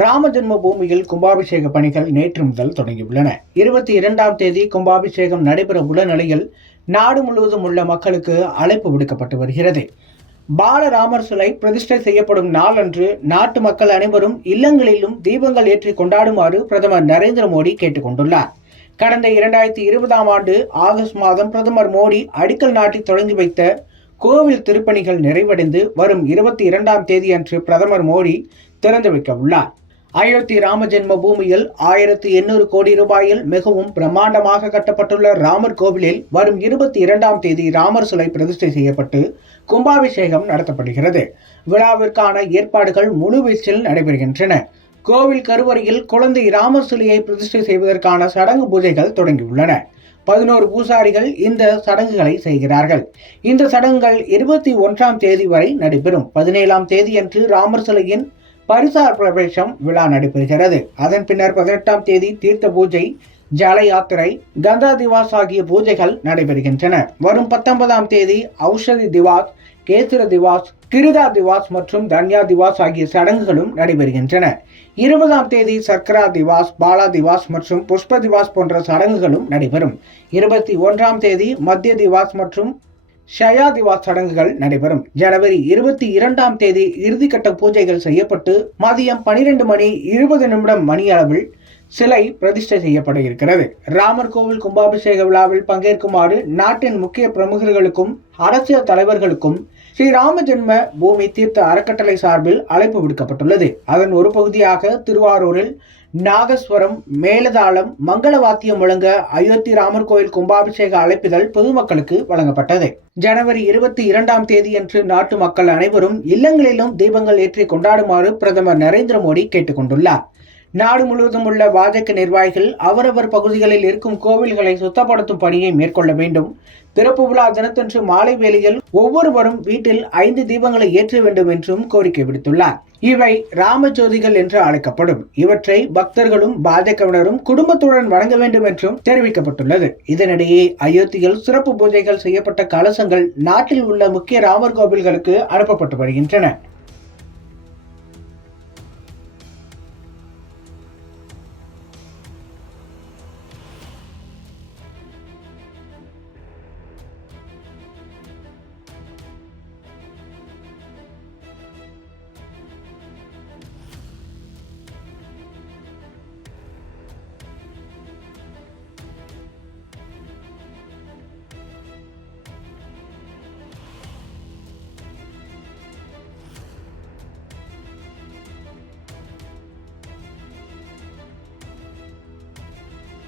ராம ஜென்ம பூமியில் கும்பாபிஷேக பணிகள் நேற்று முதல் தொடங்கியுள்ளன. 22ஆம் தேதி கும்பாபிஷேகம் நடைபெற உள்ள நிலையில் நாடு முழுவதும் உள்ள மக்களுக்கு அழைப்பு விடுக்கப்பட்டு வருகிறது. பாலராமர் சிலை பிரதிஷ்டை செய்யப்படும் நாள் அன்று நாட்டு மக்கள் அனைவரும் இல்லங்களிலும் தீபங்கள் ஏற்றி கொண்டாடுமாறு பிரதமர் நரேந்திர மோடி கேட்டுக் கொண்டுள்ளார். கடந்த 2020ஆம் ஆண்டு ஆகஸ்ட் மாதம் பிரதமர் மோடி அடிக்கல் நாட்டி தொடங்கி வைத்த கோவில் திருப்பணிகள் நிறைவடைந்து வரும் 22ஆம் தேதி அன்று பிரதமர் மோடி திறந்து வைக்க உள்ளார். அயோத்தி ராம ஜென்ம பூமியில் 1800 கோடி ரூபாயில் மிகவும் பிரம்மாண்டமாக கட்டப்பட்டுள்ள ராமர் கோவிலில் வரும் 22ஆம் தேதி ராமர் சிலை பிரதிஷ்டை செய்யப்பட்டு கும்பாபிஷேகம் நடத்தப்படுகிறது. விழாவிற்கான ஏற்பாடுகள் முழுவீச்சில் நடைபெறுகின்றன. கோவில் கருவறையில் குழந்தை ராமர் சிலையை பிரதிஷ்டை செய்வதற்கான சடங்கு பூஜைகள் தொடங்கியுள்ளன. 11 பூசாரிகள் இந்த சடங்குகளை செய்கிறார்கள். இந்த சடங்குகள் 21ஆம் தேதி வரை நடைபெறும். 17ஆம் தேதியன்று ராமர் சிலையின் பரிசார் பிரவேசம் விழா நடைபெறுகிறது. அதன் பின்னர் 18ஆம் தேதி தீர்த்த பூஜை, ஜல யாத்திரை, கங்கா திவாஸ் ஆகிய பூஜைகள் நடைபெறுகின்றன. வரும் 19ஆம் தேதி ஔஷதி திவாஸ், கேசர திவாஸ், கிருதா திவாஸ் மற்றும் தன்யா திவாஸ் ஆகிய சடங்குகளும் நடைபெறுகின்றன. 20ஆம் தேதி சர்க்கரா திவாஸ், பாலா திவாஸ் மற்றும் புஷ்ப திவாஸ் போன்ற சடங்குகளும் நடைபெறும். 21ஆம் தேதி மத்திய திவாஸ் மற்றும் ஷயா திவாஸ் சடங்குகள் நடைபெறும். ஜனவரி 22ஆம் தேதி இறுதிக்கட்ட பூஜைகள் செய்யப்பட்டு மதியம் 12:20 மணி அளவில் சிலை பிரதிஷ்டை செய்யப்பட இருக்கிறது. ராமர் கோவில் கும்பாபிஷேக விழாவில் பங்கேற்குமாறு நாட்டின் முக்கிய பிரமுகர்களுக்கும் அரசியல் தலைவர்களுக்கும் ஸ்ரீ ராம ஜென்ம பூமி தீர்த்த அறக்கட்டளை சார்பில் அழைப்பு விடுக்கப்பட்டுள்ளது. அதன் ஒரு பகுதியாக திருவாரூரில் நாகஸ்வரம், மேலதாளம், மங்கள வாத்தியம் முழங்க அயோத்தி ராமர் கோயில் கும்பாபிஷேக அழைப்பிதழ் பொதுமக்களுக்கு வழங்கப்பட்டது. ஜனவரி 22ஆம் தேதியன்று நாட்டு மக்கள் அனைவரும் இல்லங்களிலும் தீபங்கள் ஏற்றி கொண்டாடுமாறு பிரதமர் நரேந்திர மோடி கேட்டுக் கொண்டுள்ளார். நாடு முழுவதும் உள்ள பாஜக நிர்வாகிகள் அவரவர் பகுதிகளில் இருக்கும் கோவில்களை சுத்தப்படுத்தும் பணியை மேற்கொள்ள வேண்டும். திறப்பு விழா தினத்தன்று மாலை வேளையில் ஒவ்வொருவரும் வீட்டில் 5 தீபங்களை ஏற்ற வேண்டும் என்றும் கோரிக்கை விடுத்துள்ளார். இவை ராம ஜோதிகள் என்று அழைக்கப்படும். இவற்றை பக்தர்களும் பாஜகவினரும் குடும்பத்துடன் வணங்க வேண்டும் என்றும் தெரிவிக்கப்பட்டுள்ளது. இதனிடையே அயோத்தியில் சிறப்பு பூஜைகள் செய்யப்பட்ட கலசங்கள் நாட்டில் உள்ள முக்கிய ராமர் கோவில்களுக்கு அனுப்பப்பட்டு வருகின்றன.